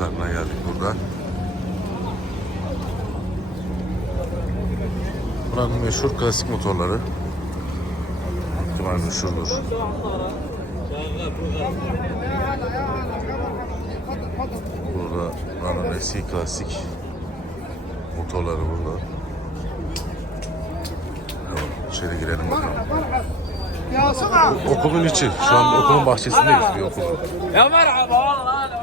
Hisarı'na geldik burada. Buranın meşhur klasik motorları. Ihtimal meşhurdur. Burada buranın eski klasik motorları burada. Evet, girelim bakalım. Okulun içi. Şu an okulun bahçesindeyiz bir. Ya merhaba.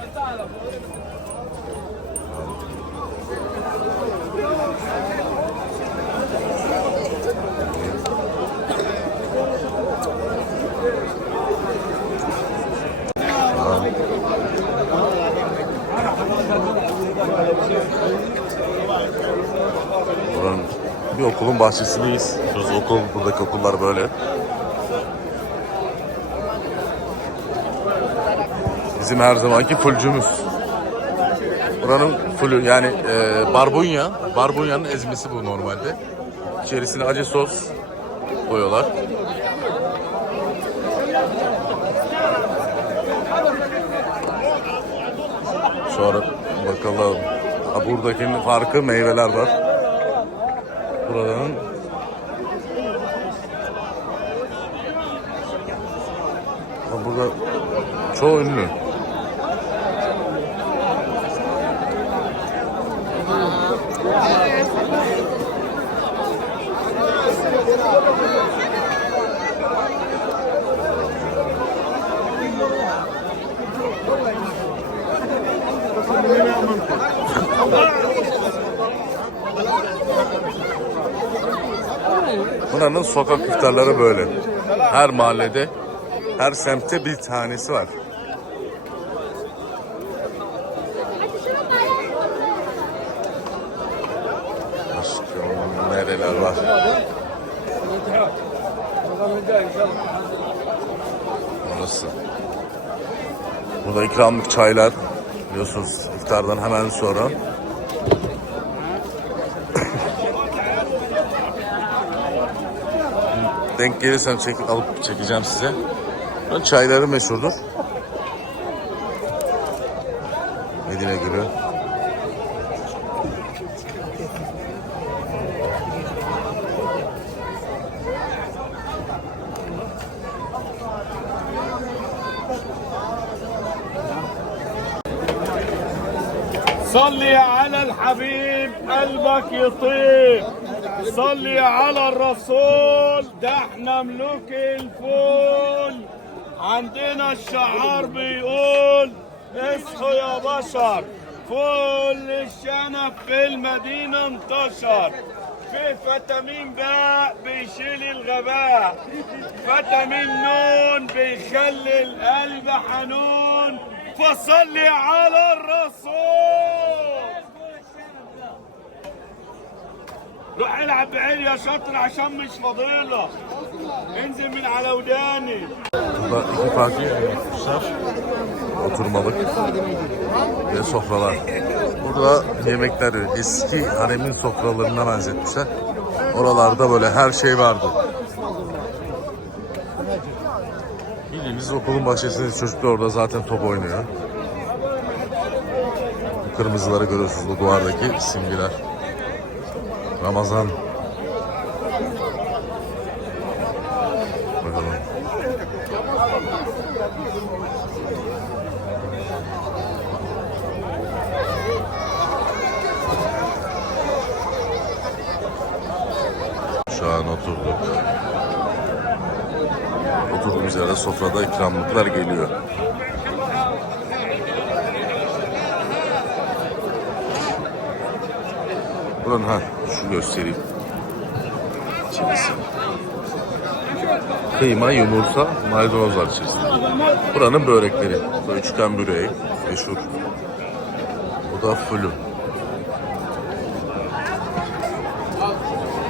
Okulun bahçesindeyiz. Şurası okul, buradaki okullar böyle. Bizim her zamanki fulcumuz. Buranın fullü yani e, barbunya. Barbunyanın ezmesi bu normalde. İçerisine acı sos koyuyorlar. Sonra bakalım. Ha, buradakinin farkı meyveler var. Buranın burada çoğu ünlü. Buranın sokak iftarları böyle. Her mahallede, her semtte bir tanesi var. Başka nereler var? Orası. Burada ikramlık çaylar. Biliyorsunuz iftardan hemen sonra. Denk gelirsem çek, alıp çekeceğim size. Buranın çayları meşhurdur. Medine Gülü. صلي على الحبيب قلبك يطيب صلي على الرسول. ده إحنا ملوك الفول. عندنا الشعار بيقول اصحوا يا بشر. فول الشنب في المدينة انتشر. في فيتامين باء بيشيل الغباء. فيتامين نون بيخلي القلب حنون. فصلي على الرسول. روح العب بعيل يا شاطر عشان مش فاضيلك انزل من على وداني Burada iki farklı yer yapmışlar. Oturmalık ve sofralar. Burada yemekler eski haremin sofralarından benzetmişler. Oralarda böyle her şey vardı. Bildiğiniz okulun bahçesinde çocuklar orada zaten top oynuyor. Bu kırmızıları görüyorsunuz bu duvardaki simgeler. Ramazan. Bakalım. Şu an oturduk. Oturduğumuz yerde sofrada ikramlıklar geliyor. Buranın ha göstereyim. İçerisi. Kıyma, yumurta, maydanoz var içerisinde. Buranın börekleri. Böyle üçgen böreği meşhur. Bu da fülü.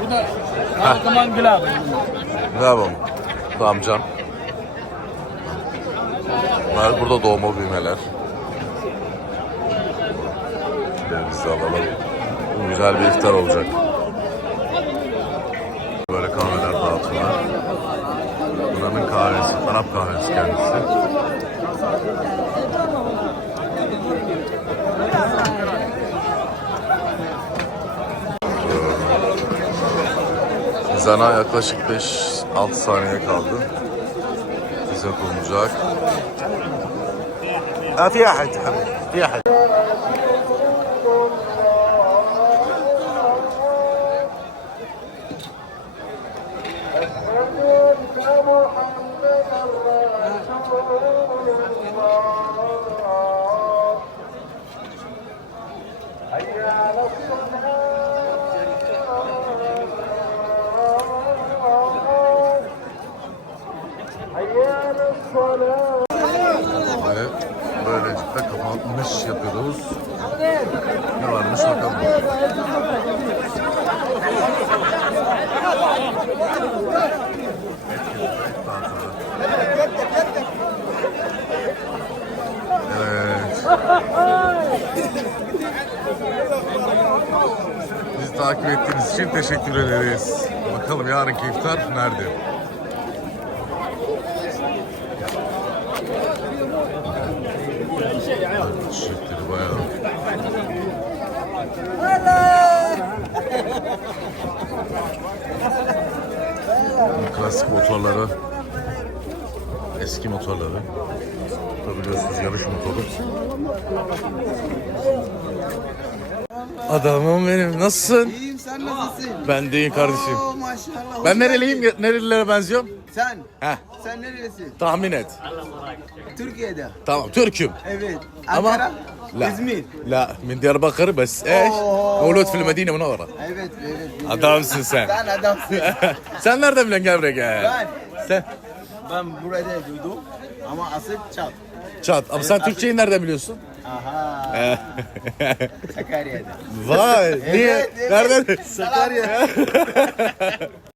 Bu da her zaman Gül abi. Gül abi amcam. Bunlar burada doğma büyümeler. Denizi alalım. Güzel bir iftar olacak. Arap kahvesi kendisi. Ezana yaklaşık 5-6 saniye kaldı. Bize konulacak. في احد في kapanmış yapıyoruz. Ne varmış bakalım. Evet. Bizi takip ettiğiniz için teşekkür ederiz. Bakalım yarınki iftar nerede? Çiçekleri bayağı. Klasik motorları, eski motorları. Da biliyorsunuz yarış motoru. Adamım benim. Nasılsın? İyiyim sen nasılsın? Ben de kardeşim. Oo maşallah. Ben nereliyim? Nerelilere benziyorum? Sen? He. Sen nerelisin? Tahmin et. Türkiye'de. Tamam Türk'üm. Evet. Ankara? La. İzmir. La min Diyarbakır bes eş. Oo. Mevlut fil Medine Munavvara. Evet, evet. biliyorum. Adamsın sen. Sen adamsın. sen nereden bilen gel buraya gel. ben, Sen ben burada duydum ama asıl Çat. Çat ama sen Türkçeyi nereden biliyorsun? Aha. Sakarya'da. Vay. Niye? Evet. Nereden? Sakarya.